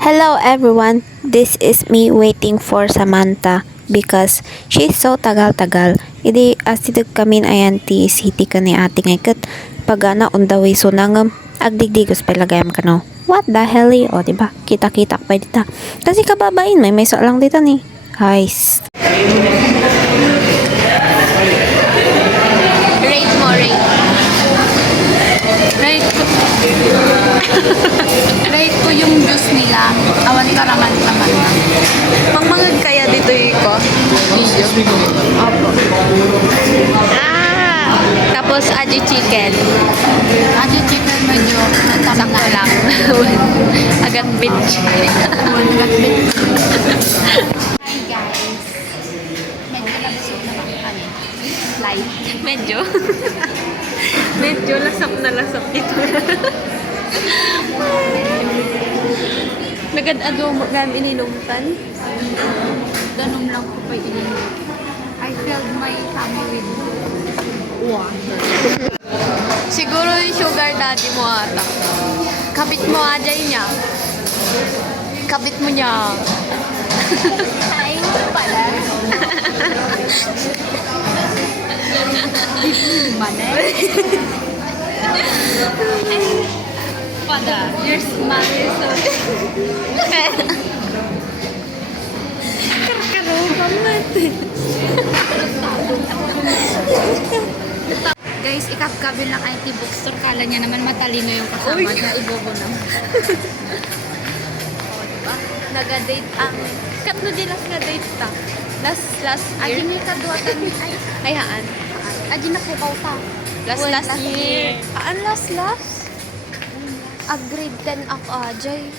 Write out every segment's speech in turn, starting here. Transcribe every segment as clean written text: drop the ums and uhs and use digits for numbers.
Hello everyone, this is me waiting for Samantha because she's so tagal-tagal. Idi asidog kami ayan ti city ka ni ate ngaykat pagana on the way so nangam agdigdigos palagayam ka no. What the hell o diba? Kita-kita pa dita. Kasi kababain may so lang dito ni. Guys. Rate mo, rate. Rate ko. Rate ko yung juice nila. Awan karaman naman na. Mangmangag kaya dito ko. Opo. Tapos aji chicken. Aji chicken medyo Sakto lang. Agad bitch. Agad bitch. Hi guys. Medyo nabusog naman kami. Live. Medyo. Medyo lasap na lasap dito. Nagad-ado mo namin inilumpan. Ganun lang ko pa ininom. I filled my tummy with water. Siguro yung sugar daddy mo ata. Kabit mo ajay niya. Kabit mo niya. Kain ko pala. Mana? Pada, your smile is so... Karkaro banget. Guys, ikapkabil ng IT bookstore. Kala niya naman matalino yung kasama niya. Ibobo naman. Naga-date ang... Kat no di last nga date ta. Last Adi year. may kaduatan. Ay haan. Adi nakukaw ta. Last year. Aan last? Grade 10 ako ajay.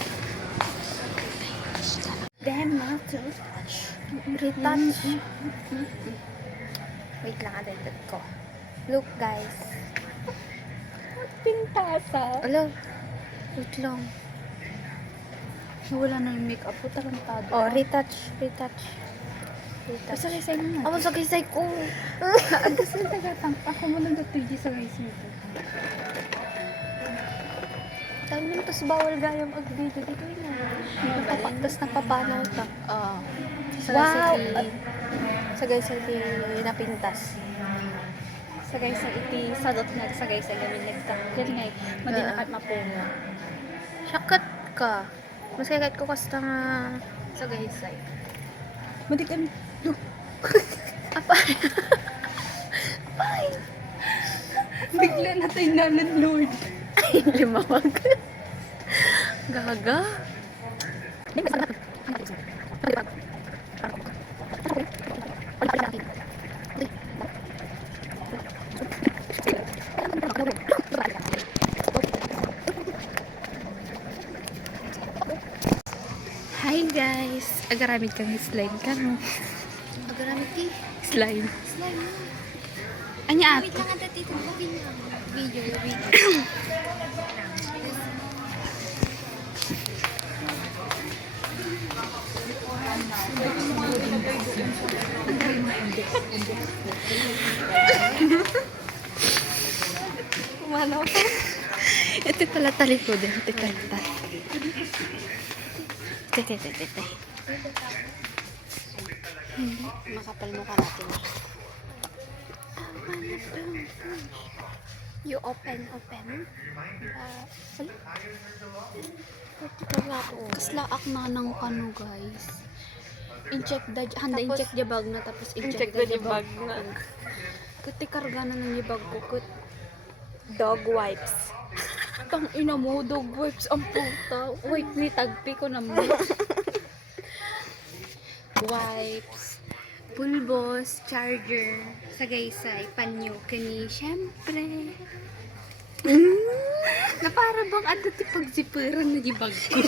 Damn, not to Retouch. Wait lang, adagdag ko. Look guys. pintasa. Alo. Wait lang. Wala na yung makeup ko. Tarantado. Oh, retouch. Basta kayo sa'yo na. Ako sa kisay ko. Agas na tagatang. Ako mo nag-2G sa guys nito. Tawag mo tapos bawal gayam ag-video dito na. Tapos nagpapanaw ta. Wow! Sa guys sa iti napintas. Sa guys sa iti sadot na sa guys sa gamin nagta. Kasi ngay, madinakat mapunga. Syakat ka. Mas kagat ko kasta nga sa guys ay. Madikan. Apay. Bigla na tayo nanan Lord. Ay, limawag. Gaga. Hi guys. Agaramid kang slime ka no. Agaramit ti. Slime. Slime mo. Anya Wait lang ata tito ko video. Kumano ka? Ito pala talikod. Ito kanta. Tete. Hindi. Makapal mo ka natin. You open. Kasla akna ng kano guys. Incheck da handa Tapos- incheck di bag na tapos incheck da di bag na. Kuti karga na ng bag ko kut Dog wipes. tang ina mo dog wipes ang puta. Wipe ni tagpi ko na mo. Wipes, pulbos, charger, sagaysay, panyo kani syempre. Na para bang ato ti pagziperan na di bag ko.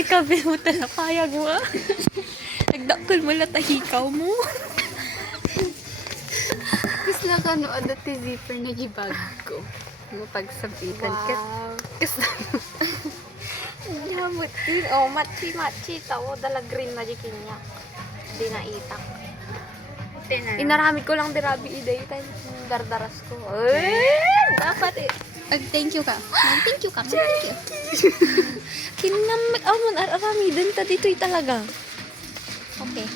Ikabi mo tala payag mo. Nagdakol mo latahikaw mo. Kasi lang ano, ada ti zipper na di bag ko. Mo pagsabitan ka. Wow. Kasi Yamot din. Oh, machi. Tao, dala green na di kinya. Di na itak. Inaramid ko lang dirabi iday tayo. Dardaras ko. Dapat Thank you ka. Thank you ka. Thank you. Kinamit amon arami din ta dito'y talaga. Okay.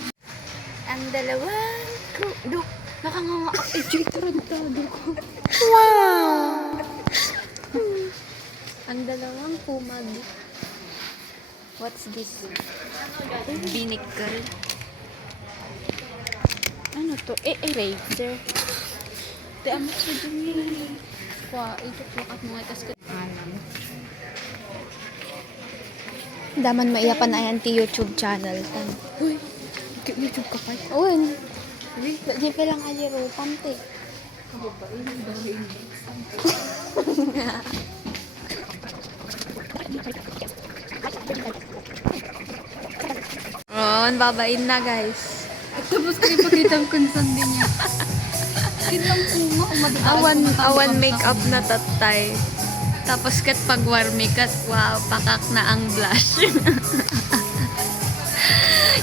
Ang dalawang duk. Nakanganga. Joy tarantado ko. Wow! Ang dalawang pumag. What's this? Vinegar. Ano to? Eraser. Di amat sa dumi. Kwa, ituklakat mo nga kas alam. Daman maiyapan na yan ti YouTube channel. Uy, YouTube ka kay. Uy, di pa lang aliro, pante. Oh, babain na guys. Tapos kayo pakita ang kunsan din niya. Kitang kuma. Awan makeup na tatay. Tapos kat pagwarmi kat, wow, pakak na ang blush.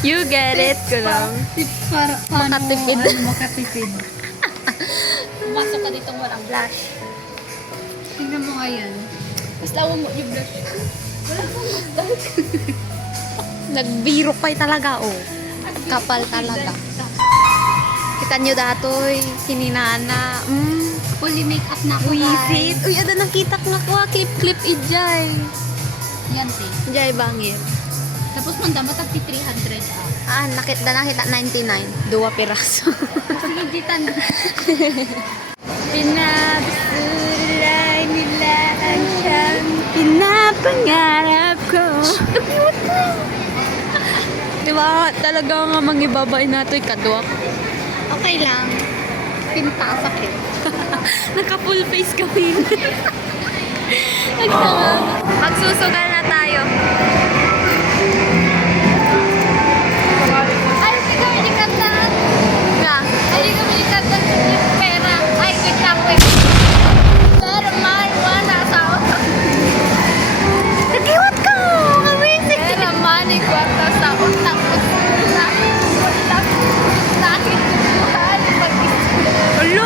You get it ko lang. Tips para paano Makatipid. makatipid. Pumasok ka ditong walang blush. Tingnan mo nga yan. Mas lawan mo yung blush. Wala kang mustache. Nagbiro kay talaga, oh. Kapal talaga. Kita nyo datoy, sininana. Fully makeup na ako, Wisit. Uy, ada nakita ko nga ko, clip ijay. Yan, te. Ijay bangir. Tapos manda matag 300 ah. Nakita 99. Dua piraso. Sige, jitan. Pinabsulay nila ang siyang pinapangarap ko. Diba, talaga nga mangibabay nato kadwak. Okay lang. Pinta sakit. Naka-full face kami. Magsusugal na tayo. Ay, ikaw yung kanta. Nga. Ay, ikaw yung kanta yung pera. Ay, wait lang, wait. Pero marijuana sa utak. Nagiwat ka! Amazing! Pero marijuana sa utak. Alo!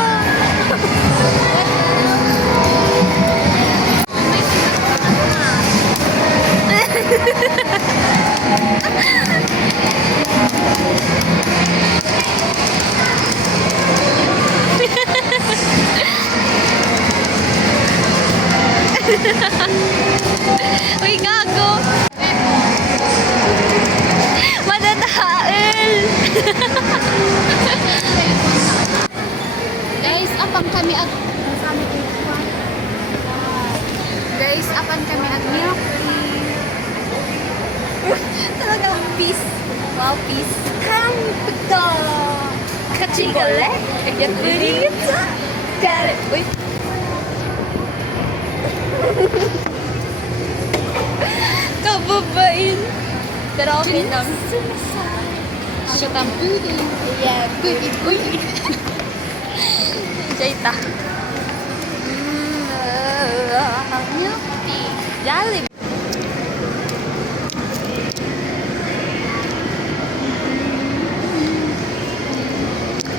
Uy, gago! Madadael! Guys, apang kami at Guys, apan kami at milk tea. Talagang peace. Wow, peace. Kang pito! Kachigale! Yakurita! Kare! Uy! Kababain! Pero okay lang. Siyatang pudi. Yeah, Pudi, pudi. Jaita. Milk tea. Jali.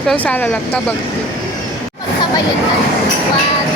So, sana lang tabag. Pagsabayan na. One.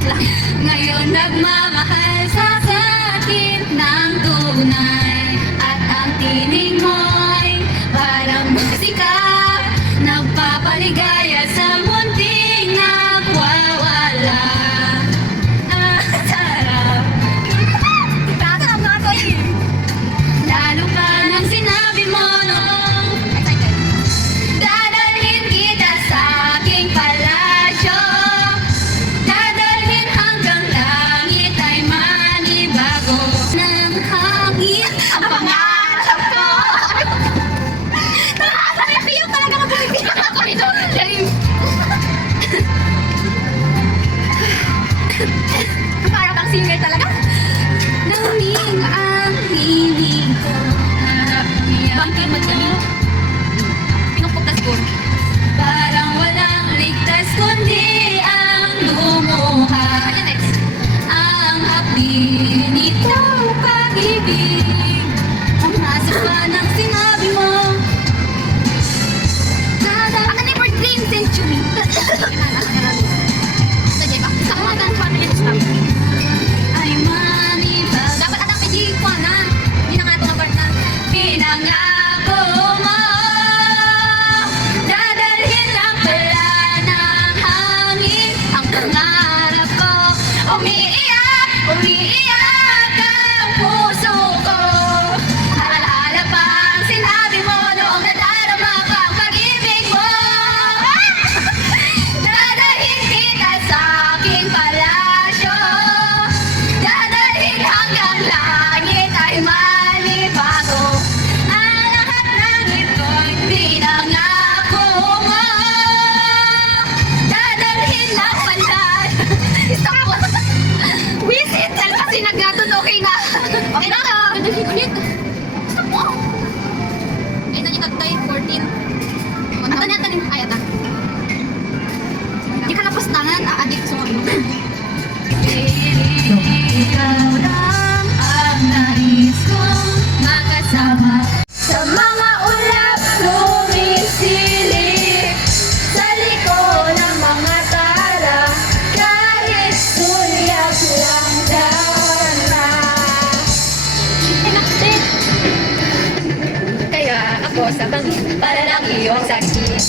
Wait lang. Ngayon nagmamahal sa akin ng tunay. At ang tinig mo'y parang musika. Nagpapaligaya sa munting nagwawala. Ah, sarap. Tatanap nga to eh. Lalo pa nang sinabi mo noong dadalhin kita sa aking palasyo. Dadalhin hanggang langit ay manibago ng hangin. Ang pangarap ko. Nakakalipiyo talaga kapag ako ito. Parang ang singer talaga. Naming ang hiling ko. Bangkin magdamino. Pinupugtas ko. Parang walang ligtas kundi ang lumuha. Ayan next. Ang hapdi nito pag-ibig. Ang nasa pa ng sinabi mo. Ang neighbor dream century. Sadya ba? Sa kawagan pa rin stop. Ay maniba. Dapat atang piji ko na. Hindi na nga ito na part na. Pinangako mo. Dadalhin lang pala ng hangin. Ang pangarap ko. Umiiyak, umiiyak ang puso ko. Alaala pa ang sinabi mo noong nadarama pa ang pag-ibig mo. Dadalhin kita sa aking palasyo. Dadalhin hanggang langit ay manibago. Ang lahat ng ito'y pinangako mo. Dadalhin lang pala. Stop mo. Wisit lang kasi naggatun okay na. Okay na ka. Dadalhin ulit. Stop mo. Ay, nanyikat tayo. 14. Ata na tanin. Ay, ata. Di ka napastangan. Aadik sa mga ikaw lang ang nais kong makasama. Sa mga ulap sumisilip sa likod ng mga tala. Kahit sulyap lang dana. Kaya ako sa bangin para lang iyong sakit.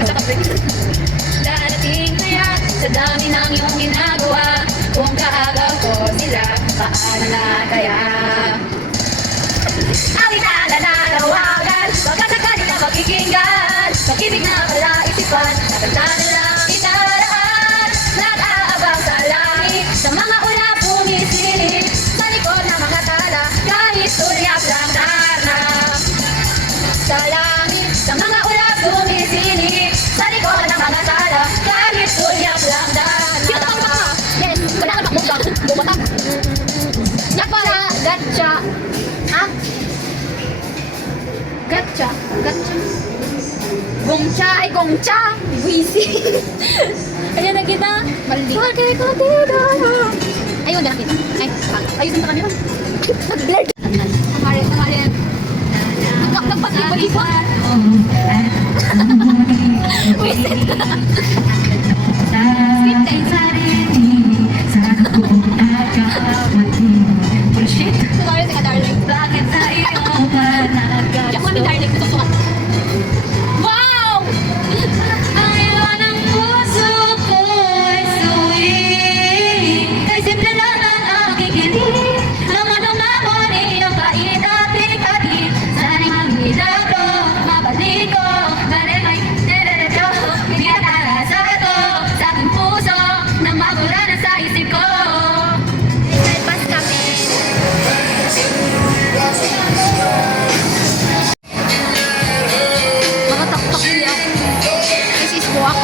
Sa kapit. Darating kaya sa dami ng iyong ginagawa. Kung kaagaw ko sila, paano na kaya? Awit na nananawagan, baka sakali na makikinggan. Pag-ibig na pala isipan, natanda na lang kita lahat. Nag-aabang sa langit, sa mga ulap pumisilip sa likod ng mga tala, kahit sulyap lang dana. Sa langit, sa mga ulap sumisilip sa likod ng mga tala, kahit sulyap lang dana. Yes, wala ka bakbog. Bumatak. Yakpala, gatcha. Ha? Gatcha. Gatcha. Gongcha ay gongcha. Wisi. Ayan na kita. Mali. Bakit ko dito? Ayun na kita. Ay, ayusin pa kami. Nag-blurred. Nangarin. Nagpasibalipan. Wisit. Sweet day. Bullshit. Sorry ka, darling. Bakit tayo Diyak kami, darling. Susukat. Wow! Ayaw ng puso ko'y suwi. Kay simple lang ang aking kilig. Naman ang mamon iyong pait at bigati. Sana'y ang milagro, mabalik ko. Galing ay nilalatyo. Hindi at alas sa bato. Sa aking puso, na magura na sa isip ko. Pas kami. Mga taktak niya. This is walk.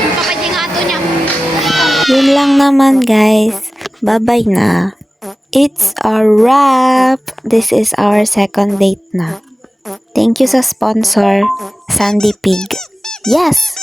Yung kapatid nga ito niya. Yun lang naman guys. Bye-bye na. It's a wrap. This is our second date na. Thank you sa sponsor, Sandy Pig. Yes!